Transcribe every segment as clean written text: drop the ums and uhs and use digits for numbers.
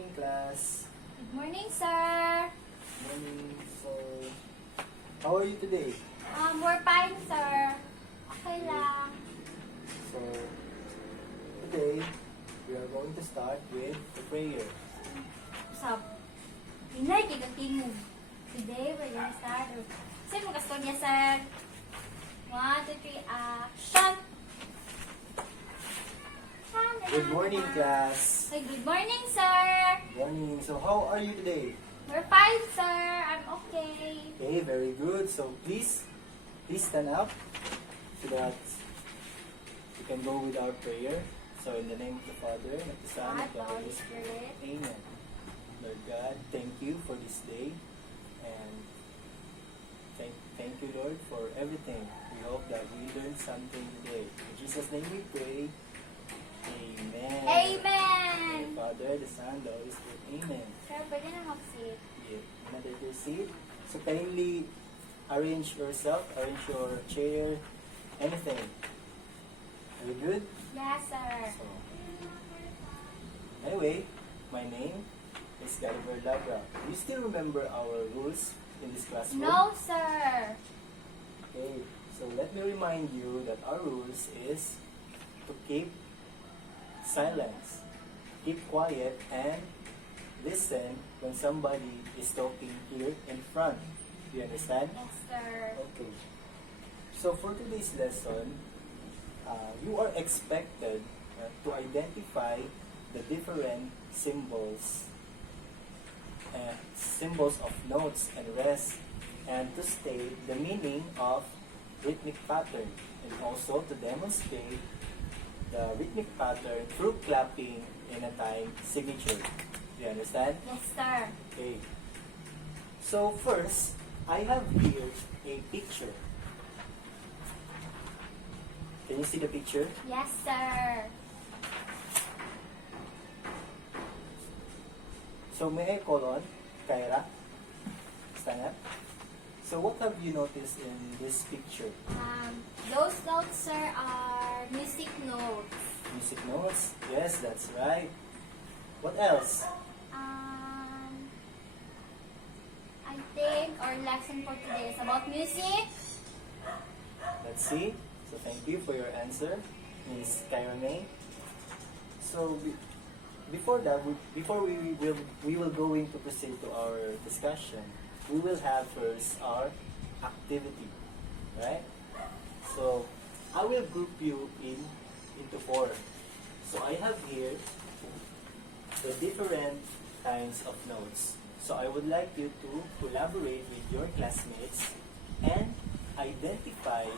morning, class. Good morning, sir. Morning. So, how are you today? We're fine, sir. Okay lang. So, today, we are going to start with the prayer. Sab. Hinay, kigatingog. Today, we're gonna start. Sino mo gusto niya, sir? 1, 2, 3, action! Good morning, class. Hey, good morning, sir. Morning. So, how are you today? We're fine, sir. I'm okay. Okay, very good. So, please stand up so that we can go with our prayer. So, in the name of the Father, and of the Son, and of the Holy Spirit. Amen. Lord God, thank you for this day. And thank you, Lord, for everything. We hope that we learned something today. In Jesus' name we pray. Amen. Amen. The Father, the Son, the Holy Spirit. Amen. Sir, pwede na mag-sit. Yeah. Another your seat. So kindly arrange yourself, arrange your chair, anything. Are you good? Yes, sir. So, anyway, my name is Gariber Lagra. Do you still remember our rules in this classroom? No, sir. Okay, so let me remind you that our rules is to keep silence, keep quiet, and listen when somebody is talking here in front. Do you understand? Yes, sir. Okay. So for today's lesson, you are expected to identify the different symbols of notes and rest, and to state the meaning of rhythmic pattern, and also to demonstrate the rhythmic pattern through clapping in a time signature. Do you understand? Yes, sir. Okay. So first, I have here a picture. Can you see the picture? Yes, sir. So may I call on Kyra? Stand up. So what have you noticed in this picture? Those notes, sir, are music notes. Music notes? Yes, that's right. What else? I think our lesson for today is about music. Let's see. So thank you for your answer, Miss Kyra May. So before that, before we will go into proceed to our discussion, we will have first our activity, right? So I will group you into 4. So I have here the different kinds of notes. So I would like you to collaborate with your classmates and identify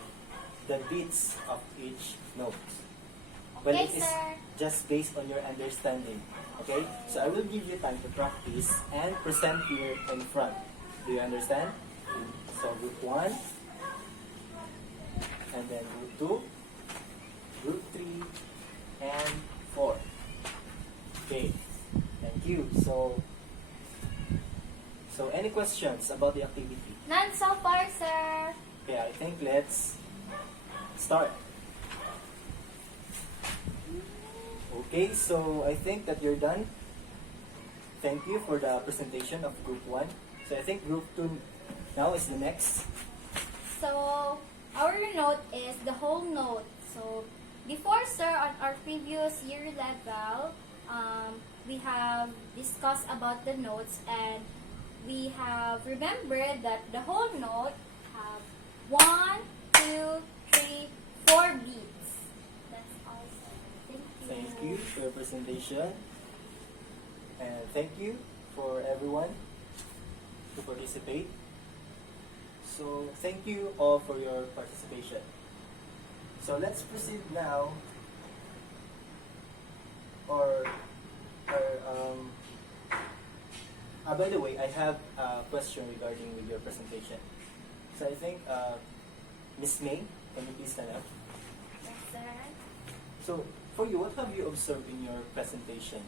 the beats of each note. Well, Okay, it is sir. just based on your understanding. Okay? So I will give you time to practice and present here in front. Do you understand? So group 1, and then group 2, group 3, and 4. Okay. Thank you. So any questions about the activity? None so far, sir. Okay, I think let's start. Okay, so I think that you're done. Thank you for the presentation of group 1. So I think group 2 now is the next. So, our note is the whole note. So, before, sir, on our previous year level, we have discussed about the notes, and we have remembered that the whole note have 1, 2, 3, 4 beats. That's all, sir. Thank you. Thank you for your presentation. And thank you for everyone to participate. So thank you all for your participation. So let's proceed now. By the way, I have a question regarding with your presentation. So I think Miss May, can you please stand up? Yes, sir. So for you, what have you observed in your presentation?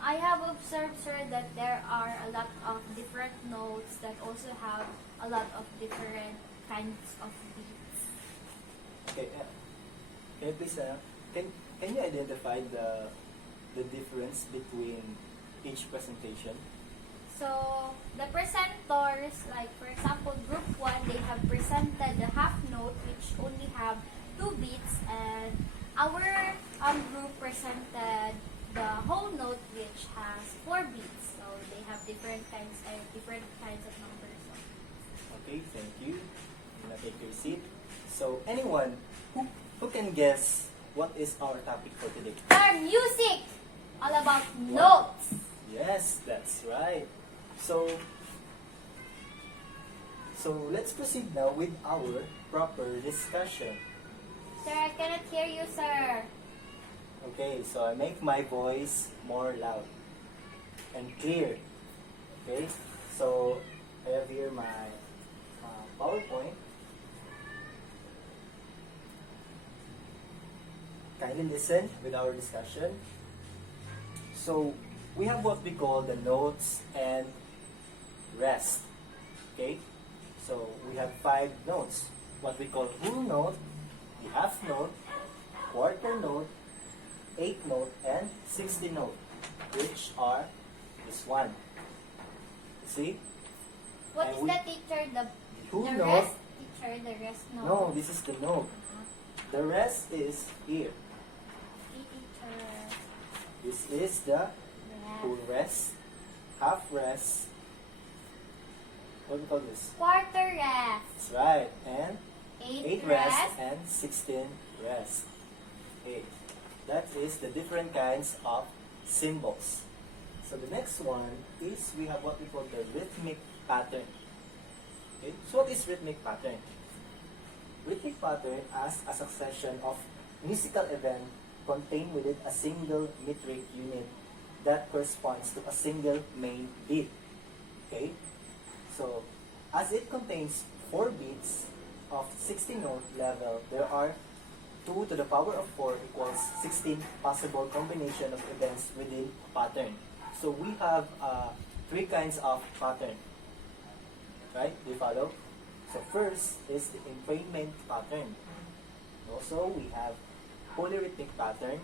I have observed, sir, that there are a lot of different notes that also have a lot of different kinds of beats. Okay, can you please can you identify the difference between each presentation? So, the presenters, like for example, group 1, they have presented the half note which only have 2 beats, and our group presented the whole note which has 4 beats. So, they have different kinds of numbers. Okay, thank you. Now take your seat. So, anyone who can guess what is our topic for today? Our music! All about notes! Yes, that's right. So let's proceed now with our proper discussion. Sir, I cannot hear you, sir. Okay, so I make my voice more loud and clear. Okay, so I have here my PowerPoint. Kindly listen with our discussion. So we have what we call the notes and rest. Okay, so we have 5 notes. What we call whole note, the half note, quarter note, 8th note, and 16th note, which are this one. See? What And is we- the teacher? The whole the note. rest teacher, the rest note. No, this is the note. The rest is here. Teacher. This is the Rest. full rest, half rest. What do we call this? Quarter rest. That's right. And 8 8 rest rest. and 16 rest. Okay. That is the different kinds of symbols. So the next one is we have what we call the rhythmic pattern. Okay. So what is rhythmic pattern? Rhythmic pattern as a succession of musical event contained within a single metric unit that corresponds to a single main beat. Okay? So, as it contains 4 beats of 16 note level, there are 2 to the power of 4 equals 16 possible combination of events within a pattern. So we have 3 kinds of pattern. Right? Do you follow? So first is the entrainment pattern. Also, we have polyrhythmic pattern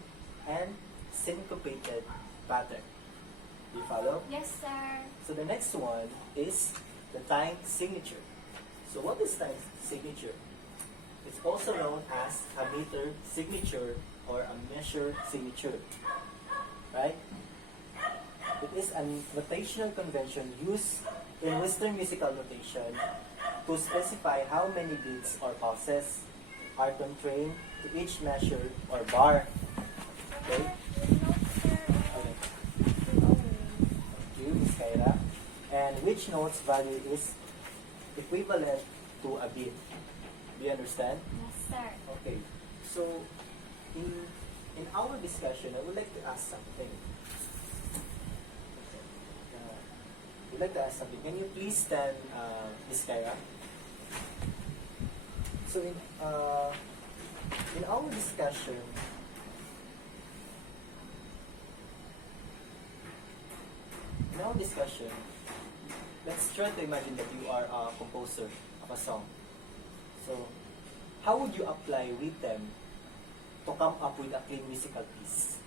and syncopated pattern. Do you follow? Yes, sir. So the next one is the time signature. So what is time signature? It's also known as a meter signature or a measure signature. Right? It is a notational convention used in Western musical notation to specify how many beats or pulses are constrained to each measure or bar. Okay? Okay. Thank you, Ms. Kaira. And which note's value is equivalent to a beat. Do you understand? Yes, sir. Okay. So, in our discussion, I would like to ask something. Would like to ask something. Can you please stand, Ms. Kaira? So in our discussion, let's try to imagine that you are a composer of a song. So, how would you apply rhythm to come up with a clean musical piece?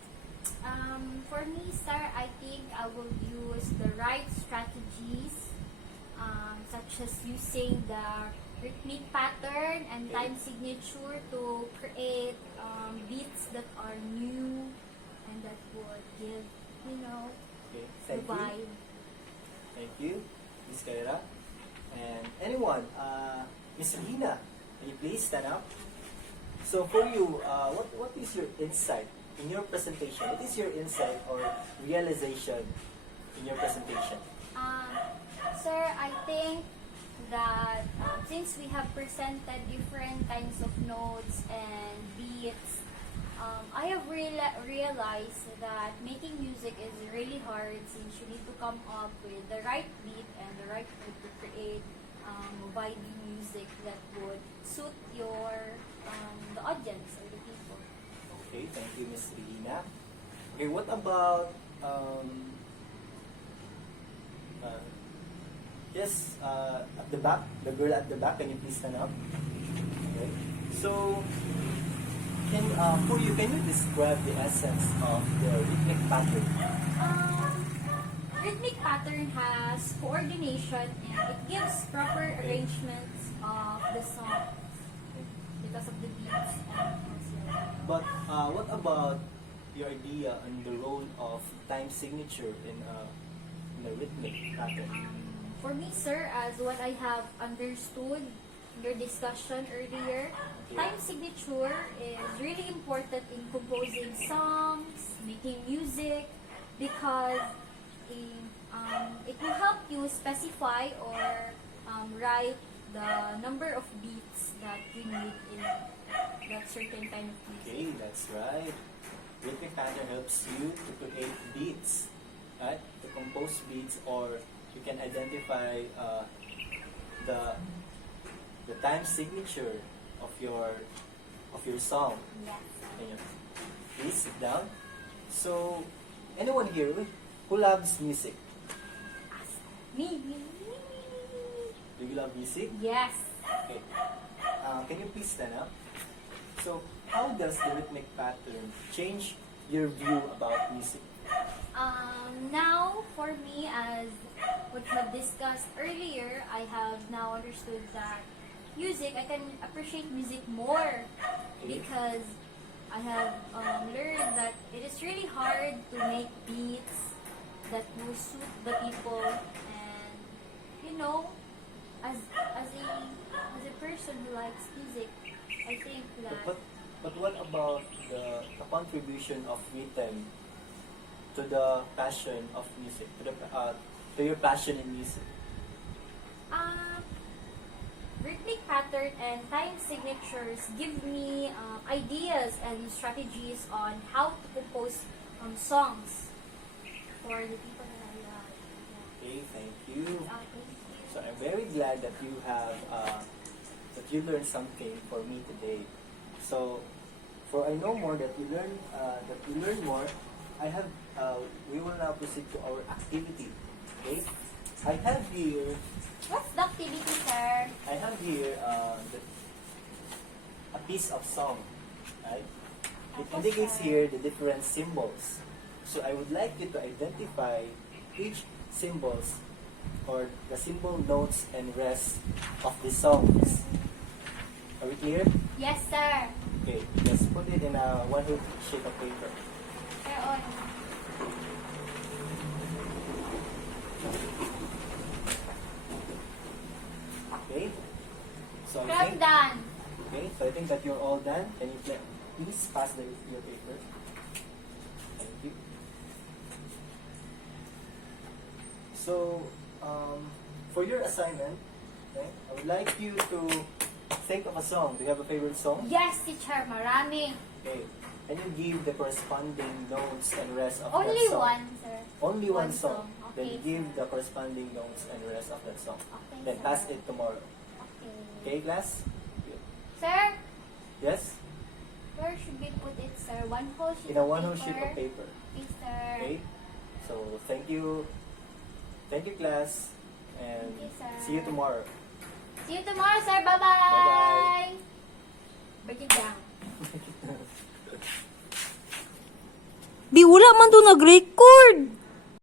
For me, sir, I think I will use the right strategies, such as using the rhythmic pattern and Okay. time signature to create beats that are new and that would give, Okay, the thank you. vibe. Thank you, Ms. Kaira. And anyone, Ms. Regina, can you please stand up? So for you, what is your insight in your presentation? What is your insight or realization in your presentation? Sir, I think that since we have presented different kinds of notes and beats, I have realized that making music is really hard since you need to come up with the right beat and the right note to create vibey music that would suit your the audience or the people. Okay, thank you, Ms. Regina. Okay, what about yes, at the back, the girl at the back, can you please stand up? Okay. So, can you describe the essence of the rhythmic pattern? rhythmic pattern has coordination and it gives proper arrangements of the songs because of the beats and But what about your idea on the role of time signature in a rhythmic pattern? For me, sir, as what I have understood in your discussion earlier, time signature is really important in composing songs, making music, because it will help you specify or write the number of beats that you need in that certain kind of music. Okay, that's right. Rhythmic pattern helps you to create beats, right? To compose beats, or you can identify the time signature of your song. Yes. Ayan. Please sit down. So, anyone here who loves music? Me. Do you love music? Yes. Okay. Can you please stand up? So, how does the rhythmic pattern change your view about music? Now, for me, as what we have discussed earlier, I have now understood that I can appreciate music more because I have learned that it is really hard to make beats that will suit the people, and as a person who likes music, I think that But what about the contribution of rhythm to the passion of music, to your passion in music? Rhythmic pattern and time signatures give me ideas and strategies on how to compose songs for the people that I love. Okay, thank you. Thank you. So I'm very glad that you have that you learned something for me today. So, for I know more that you learn more. We will now proceed to our activity. Okay, I have here What's the activity, sir? a piece of song, right? It indicates here the different symbols. So I would like you to identify each symbols or the symbol notes and rests of the songs. Are we clear? Yes, sir. Okay, just put it in a one whole sheet of paper. Sir, on. Okay? So I I'm think, done. okay, so I think that you're all done. Can you please pass your paper? Thank you. So, for your assignment, okay, I would like you to think of a song. Do you have a favorite song? Yes, teacher. Marami. Okay. Can you give the corresponding notes and rest of Only that song? one, sir. Only one song. Okay, Then give sir. the corresponding notes and rest of that song. Okay, Then sir. pass it tomorrow. Okay. Okay, class? Sir, Yes? where should we put it, sir? One whole sheet In a of one whole paper? sheet of paper. Please, sir. Okay? So, thank you. Thank you, class. And Thank you, sir. see you tomorrow. See you tomorrow, sir. Bye-bye. Bye-bye. Break it down. Bi, wala man doon nag-record.